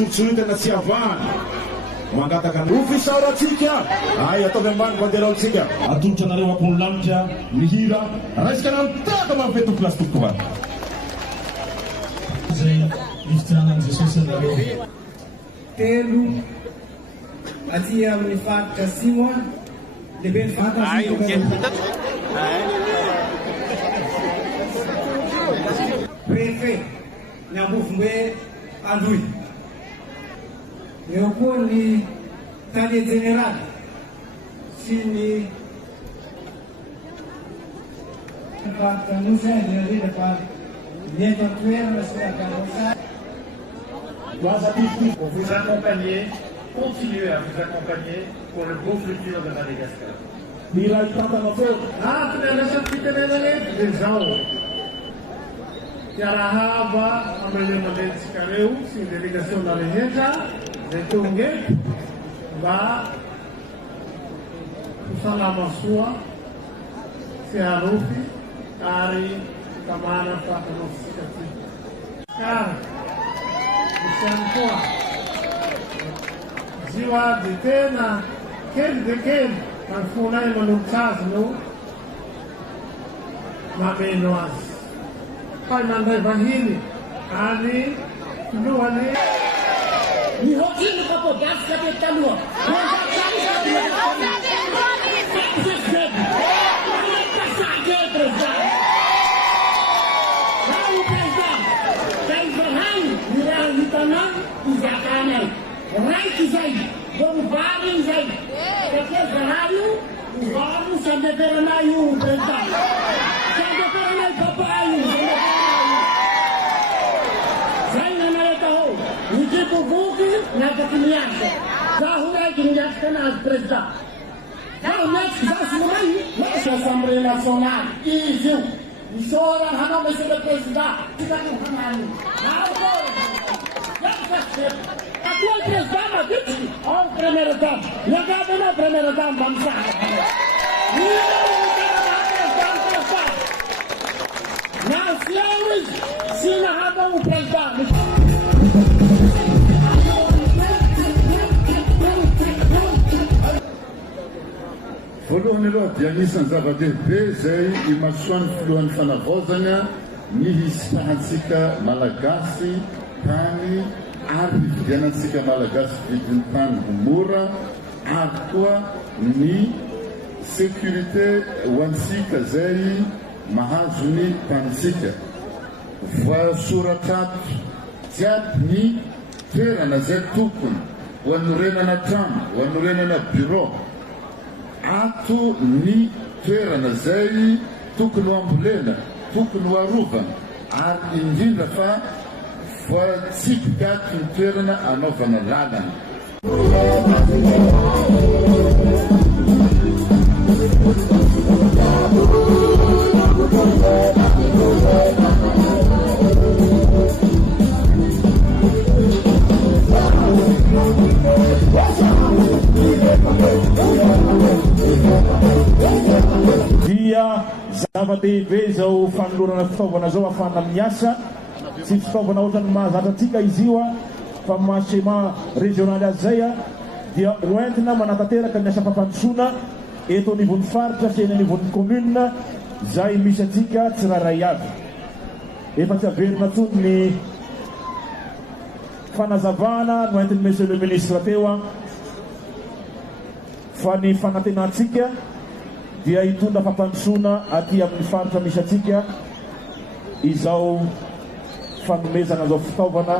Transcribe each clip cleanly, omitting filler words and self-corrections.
Sulit-sulitan na si Avan. Mengatakan Rufisau Ratsika. Ay, atau memang Bandera Ratsika. Atun chanarewa pun lamja, Mihira. Raiskan antara mafetu plastik tuan. Telu atia menifat kasimwa lebih fata prefe na bufumbe andui eu ni tali general sini para anunciar ele para dentro do ano será para pour vous accompagner, continuer à vous accompagner pour le beau futur de Madagascar. Tunaweza kutengeneza vizao. Yarahaba ambaye mwananchi kareu si delegation na lehenja zetunge ba usalama sua si harufi ari kamana kwa kusikati. Mshampoa ziwa ditena ken kanfuna manumtazno mamenwas pai mandai bahini ani nuane ni hotini kapo gas kape talua Right zaidi, bombardem zaidi. Porque Zanaio, os vamos se determinaram o presidente. Se determinaram papai. Sai na maleta ho. O tipo buque na caminhada. Já hulai que ninguém está na presidente. Já o médico já se vai. Nossa Assembleia Nacional. Isso. Isso ora hana vai ser presidente. Fica com hana. Não. Atual presidente, olha o primeiro dama. Legado na primeira dama, vamos lá. Não, senhores, se narrava o presidente. Voalohany aloha dia anisan'ny zava-dehibe izay imasoany filohan'ny fanavozana ny hisahantsika malagasy tany ary fividianantsika malagasy vidiny tany mora ary koa ny sécurité ho antsika zay mahazo ny tanitsika. Voasoratrato jiaby ny toerana zay tokony ho anorenana trano, ho anorenana bureau, ato ny toerana zay tokony ho ambolena, tokony ho arovana, ary indrindra fa voatsipika ny toerana anaovana lalana. Dia zava-dehibe zao fanolorana fitaovana zao afahana miasa sy fitaovana ohatrany mahazatra atsika izy io fa mahasema régional azy zay dia hoentina manatanteraka ny asa fampandrosoana eto anivon'ny faritra sy eny anivon'ny commune zay misy atsika tsiraray avy. Efa tsy averina tsony ny fanazavana no entin'ny monsieur le ministre teo fa ny fanantenantsika dia hitondra fampandrosoana aty amin'ny faritra misy atsika izao fanomezana zao fitaovana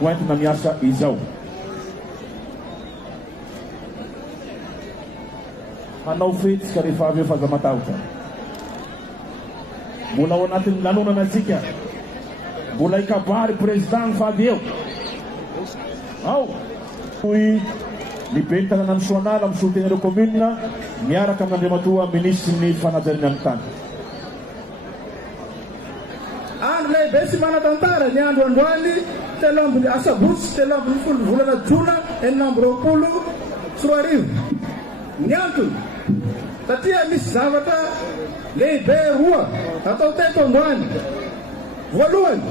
hoentina miasa izao. Hanao fetsika rehefa avy eo fazamatahotra. Mbola ao anatin'ny lanonana atsika mbola ikabary président fady eo ao hoy ny be ny tanàna nasional amin'ny soten'ireo commune miaraka amin'ny andriamatoa ministre ny fanajariana amin'ny tany. Andro lehibe sy manan-tantara ny andro androany telo ambin'ny asabotsy telo ambin'ny folo volana jona enina amby roapolo sy roa arivo. Ny antony satria misy zavatra lehibe roa atao teto androany. Voalohany,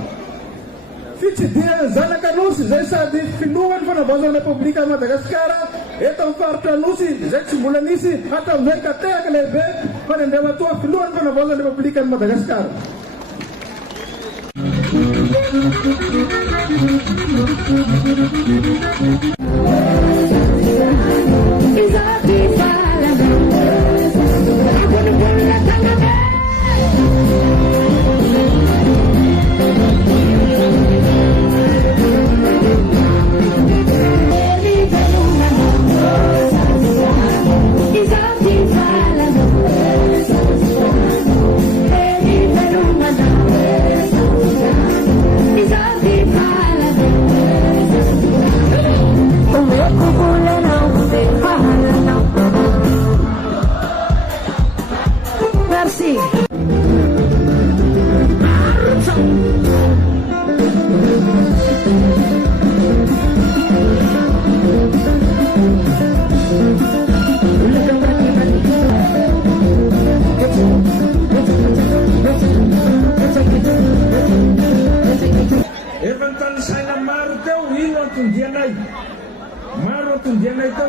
fitsidiana zanak'Anosy izay sady filohan'ny fanavaozana repoblika Madagasikara eto amin'ny faritra Anosy izay tsy mbola nisy hatramin'izay katehaka lehibe fa ny andriamatoa filohan'ny fanavaozana repoblika Madagasikara.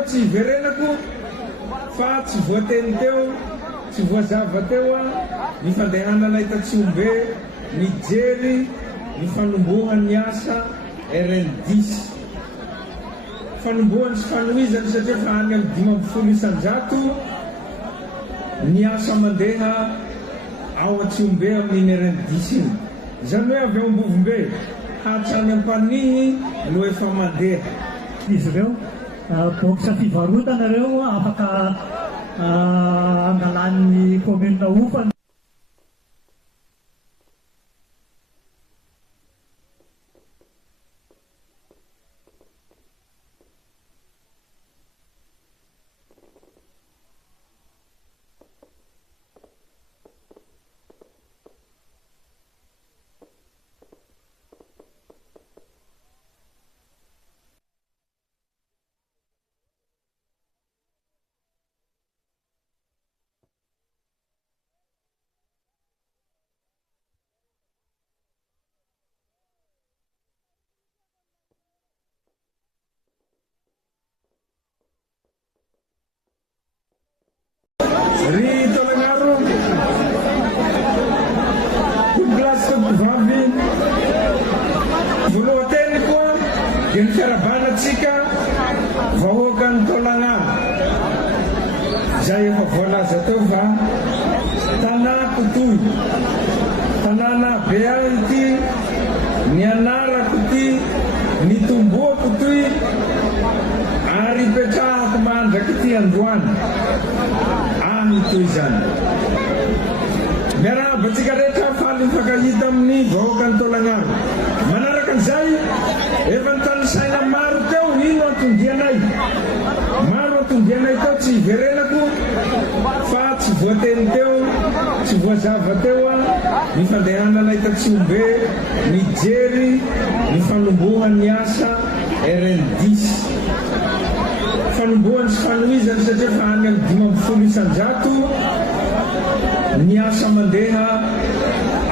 Tsy verenako fa tsy voateny teo tsy voazava teo ny fandehananay tatsiombe nijery ny fanombohan'ny asa RN10 fanombohany sy fanohizany satria fa any amin'ny 50 isan-jato ny asa mandeha ao Atsiombe amin'ny RN10 iny izany hoe avy ao Ambovombe hatrany ampanihy no efa mandeha izy ireo boxa fivarotana ireo afaka angalan'ny commune Ofa. Ri Tolangaro Douglas Vavy voalohateny koa dia ny fiarabanatsika vahoakan'ny Tolangaro izay efa voalaza teo fa tanà Kotoy tanàna Bea ity ny anarako ity ny tomboako ity ary ipetrahako mandraka ity androany toy izany miarabatsika rehetra faly mifankahita amin'ny vahoakan'ny Tolangaro manaraka an'izay efa nitanisaina maro teo ino antondianay maro antondianay teo tsy iverenako fa tsy voateny teo tsy voazava teo ny fandehananay tatsiombe nijery ny fanombohan'ny asa RN10 fanombohany sy fanohizany satria fa any amin'ny 50 isan-jato ny asa mandeha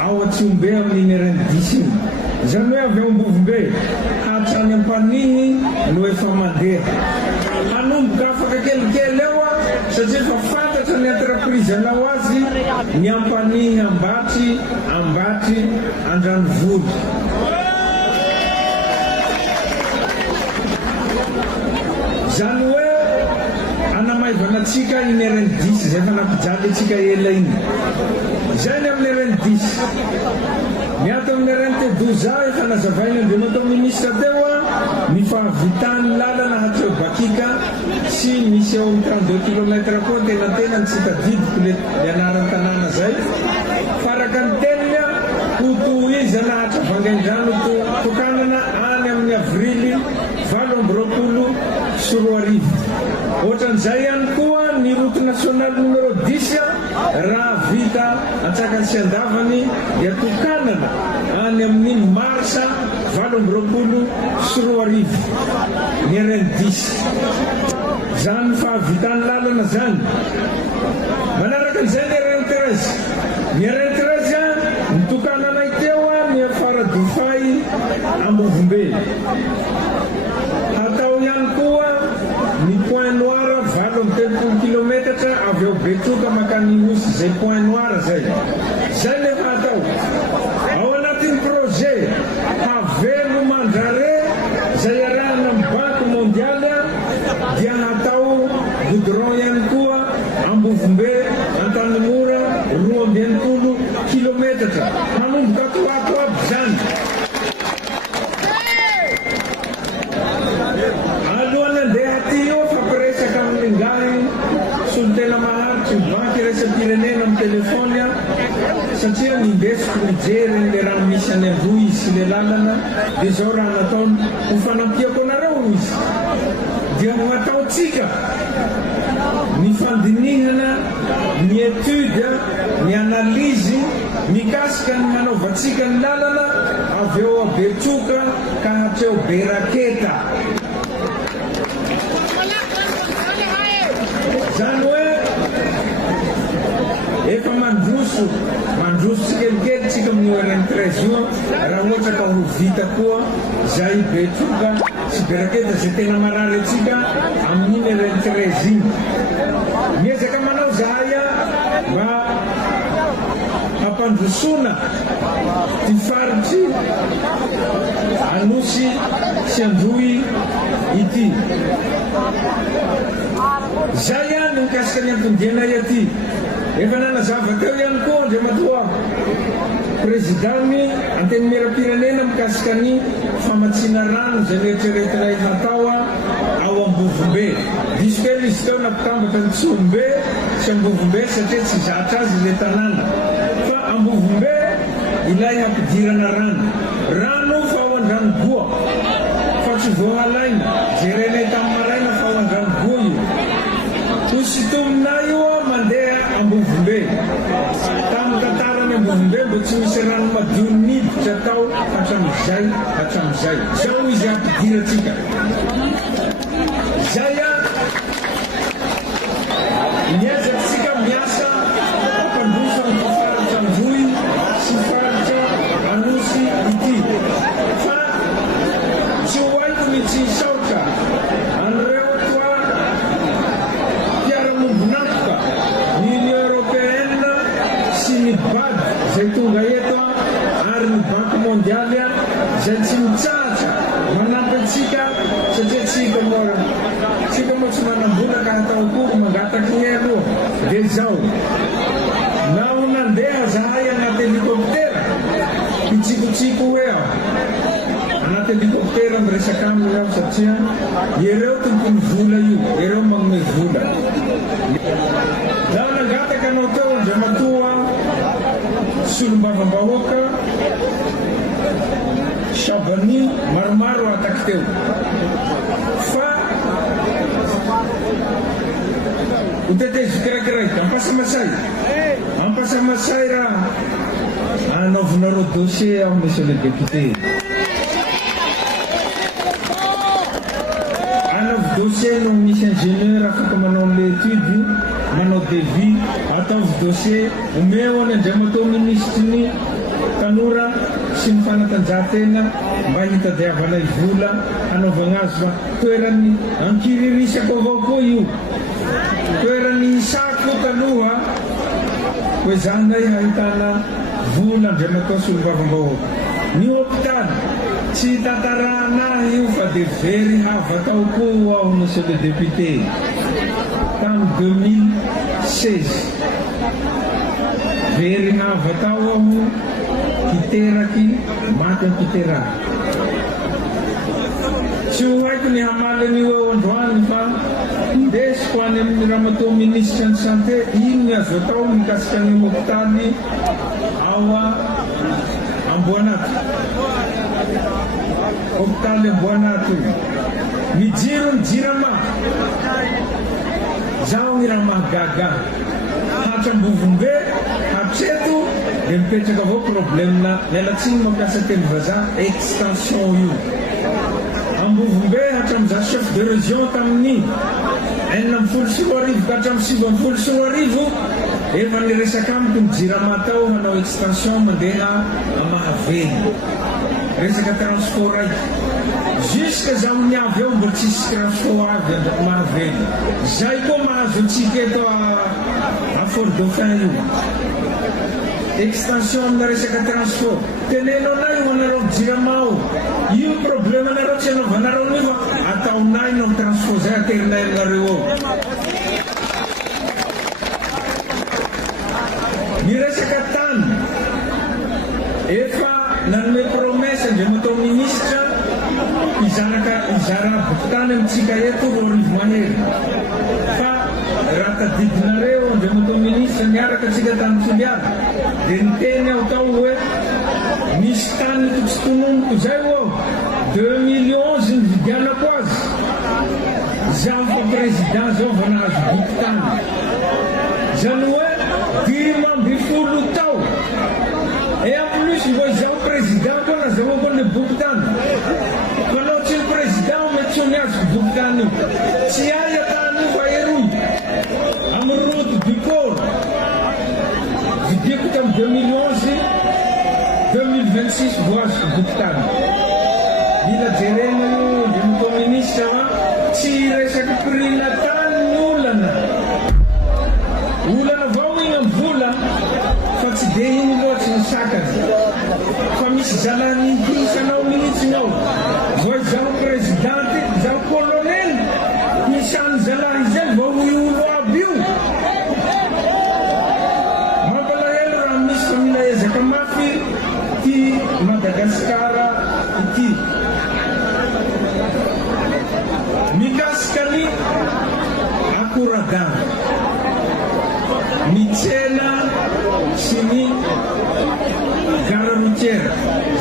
ao Atsiombe amin'ny RN10 iny izany hoe avy ao Ambovombe hatrany ampanihy no efa mandeha hanomboka afaka kelikely eo satria fa fantatra ny entreprise anao azy ny ampanihy Ambatry Andranovoly izany hoe anamaivanatsika iny RN10 izay fa nampijaly atsika ela iny izay ny amin'ny RN10 miato amin'ny RN12 efa nazavaina andriamatoa ministra teo ny fahavitany lalana hatreo Bakika sy misy eo amin'ny 32 kilometra koa tenatena ny tsy tadidiko le anaran'ny tanàna zay faraka ny teniny Kotoy izy Janahatra Vangaindrano tokanana any amin'ny avrily 2024. Ohatran'izay ihany koa ny route nationale numéro 10 raha vita Antsakany sy Andavany dia tokanana any amin'ny marsa 2024 ny RN10. Zany fahavitany lalana zany. Manaraka an'izay ny RN13. Ny RN13 nitokanana teo ny Faradofay Ambovombe. Atao ihany koa ny Point Noir 80 km avy eo Betroka makany Osy zay Point Noir zay. Zay nefa atao. Ao anatin'ny projet Havelo Mandrare zay arahana amin'ny Banque Mondiale dia natao goudron ihany koa Ambovombe Antanimora 12 km. Manomboka ato aby zany. Alohan'ny andeha aty io fampiresaka amin'ny ngahy solotena maharitsy ny banky raisam-pirenena amin'ny telefôny satria nindesiko mijery le raha misy any Amboy sy le lalana dia zao raha nataony ho fanampiako anareo izy dia ho ataotsika ny fandinihana ny étude ny analyse mikasika ny manaovantsika ny lalana avy eo a Betroka ka hatreo Beraketa. Zany hoe efa mandroso tsikelikely tsika amin'ny RN13 io raha ohatra ka ho vita koa zay Betroka sy Beraketa zay tena marary atsika amin'ny RN13 iny. Miezaka manao zahay mba hampandrosona ty faritry Anosy sy Anjoy ity. Zay ihany mikasika ny antondianay aty. Efa nanazava teo ihany koa Andriamatoa Presidany anteny miram-pirenena mikasika ny famatsina rano zay rehetrarehetra natao ao Ambovombe. Diso kely izy teo nampitambatra ny Tsombe sy Ambovombe satria tsy zatra azy le tanàna. Fa Ambovombe ilay hampidirana rano fa ao an-dranogoa. Fa tsy voalaina jerenay tamin'ny maraina fa ao an-dranogoa io. Usitominay io mandeha Ambovombe. Tamin'ny tantarany Ambovombe mbo tsy misy rano madio miditra tao hatramin'izay. Zao izy hampidiratsika. Zay niazatsika miasa hampandroso ny faritra Anjoy sy faritra Anosy ity. Fa tsy ho haiko mitsy saotra an'ireo toa mpiara-mombonatoka ny Union Européenne sy ny BAD zay tonga eto ary ny Banque Mondiale zay tsy mitsahatra manampy atsika satria tsika moa tsy manambola ka hatao kory mangataky ny aloha. Dia zao na ho nandeha zahay anaty helikoptera hitsikotsiko hoe aho anaty helikoptera miresaka aminy aho satria ireo tompony vola io, ireo magnome vola. Zaho nangataka anao teo Andriamatoa solom-bavambahoaka Sabany maromaro ataky teo. Fa utetezi kirakirai ampasamasay raha anaovanareo dossier ao monsieur le député. Anaovy dossier no misy ingénieur afaka manao le étude manao devis ataovy dossier omeo any Andriamatoa ministre ny Tanora sy ny fanatanjahantena mba hitadiavanay vola anaovagna azy fa toerany ankiririsako avao koa io. Toerany isako taloha hoe zanay hahitana vola Andriamatoa solom-bavambahoaka. Ny hôpitaly tsy tantaranahy io fa dia very hava tao koa aho monsieur le député tamin'ny 2016. Very hava tao aho hiteraky maty ampiteraky. Tsy ho haiko ny hamalany io eo androany fa indesiko any amin'ny Ramatoa ministre ny santé ino ny azo atao mikasika ny hôpitaly ao Amboanato mijiro ny jirama zaho ny raha mahagaga hatram-bovombe hatreto dia mipetraka avao problemna mialatsiny mampiasa teny vazaha extension io ambovombe hatramin'iza chef de région tamin'ny 19 ka hatramin'ny 19 efa niresaka amiko ny jirama tao hanao extension mandeha Mahavelo resaka transport raiky jusque zaho niavy eo mbola tsisy transport avy Mahavelo zay koa mahazo antsika eto a Fort Dauphin io extension amina resaka transport tenenao nay ho anareo jirama ao io problème anareo tsy anaovanareo io fa ataonay no transport zay aterinay aminareo ao ny resaka tany efa nanome promesse andray matao ministra izara bokotany amitsika eto roa rivo mahery fa raha tadidinareo andray matao ministra niaraka atsika tany filiady dia niteny aho tao hoe misy tany totsy tonomoko zay ho aho 2011 nividianako azy zaho fa président zao va nahazo bokotany zany hoe 10 tao et en plus mbo izaho président koa nazahoako le bokotany fanao tsy président mety tsy niazoko bokotany io tsy ay atany io fa eroy amin'ny route du corps vidiako tam 2011 2026 vo azoko bokotany mila jerena io de matao ministre fa tsy resaky prix-na tany ny olana vao igny amin'ny vola fa tsy dia iny loatsy ny sakany fa misy zalany hisanao mihitsinao vo izaho présidenty izaho colonel nisany zalahy zay vao hoy olo aby io mampalahelo raha misy fa mila ezaka mafy ty Madagasikara ity mikasikany akoradana mitsena sy ny gara routière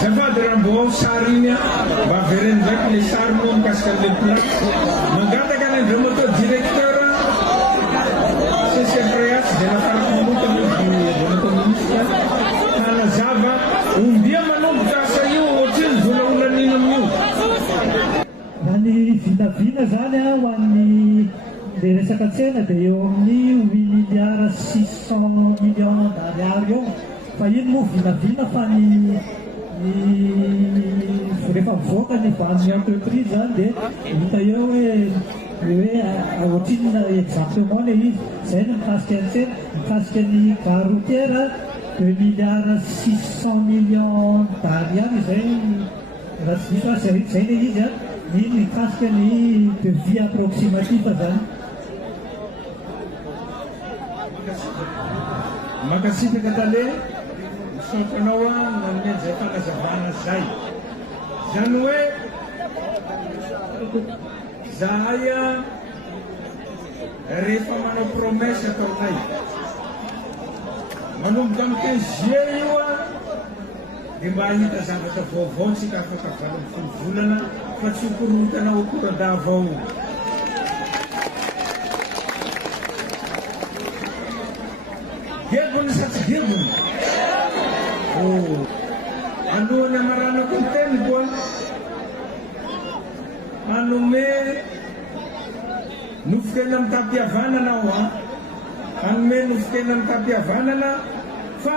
zafady raha mbo ao sary iny mba avereny ndraiky le sary moa mikasika an'le place mangataka ny andreo matao directeur CCFREAS dia nafarako manota matao ministre hanazava ombia manomboka asa io ohatriny volaolanina amin'io raha ny vinavina zany ho an'ny le resaka tsena dia eo amin'ny 8 milliards 600 millions d'ariary eo fa iny moa vinavina fa ny rehefa mivoaka ny van'ny entreprise zany dia hita eo hoe ohatrinna exactement le izy zay ny mikasika ny tsena mikasika ny gare routière 2 milliards 600 millions d'ariary zay raha tsy diso zay le izy ny mikasika ny devis approximatif zany makasipaka tale misotranao a nanome zay fanazavana zay zany hoe zahay rehefa manao promesse ataonay manomboka amin'ny 15 juillet io dia mba hahita zavatra vaovao tsika afaka 20 volana fa tsy hokorotanao akoradava ao gebony sa tsy gebony alohany amaranako ny teny koa manome nofotena amin'ny tampihavanana aho manome nofotena amin'ny tampihavanana fa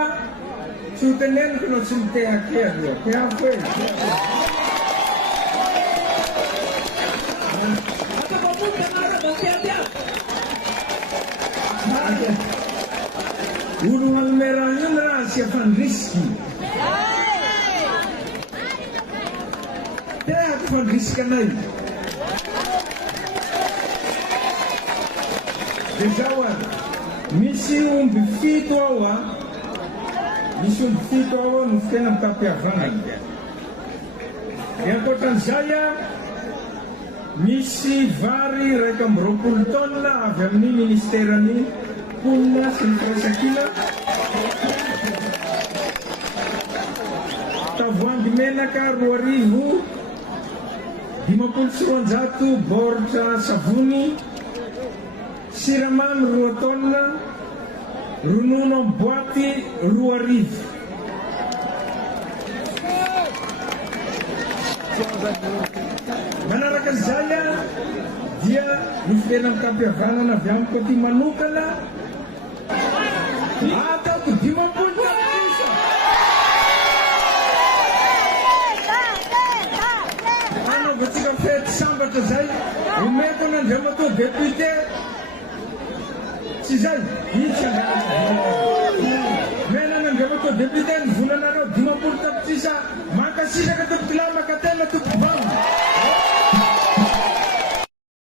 tsy ho teneniko no tsy mitehakely io teako e olo manome raha io na raha asia fandrisky teako fandrisika anay dia zao misy omby fito ao misy omby fito ao nofotena mitampihavanana dia ankoatran'izay misy vary 120 tonnes avy amin'ny ministerany punna sy ny firaisan-kina menaka 2,56 boritra savony, siramamy 2 tonne, ronono amin'ny boaty 2,000. Manaraka an'izay dia nifirena amin'ny kampihavanana avy amiko aty manokana ataoko 50 tapitrisa. Anaovantsika fety sambatra zay, omeko n'Andriamatoa député tsy zay itsy mena n'Andriamatoa député ny volanareo 50 tapitrisa, mankasisaka tompoko lahy makatena tompoko vamo.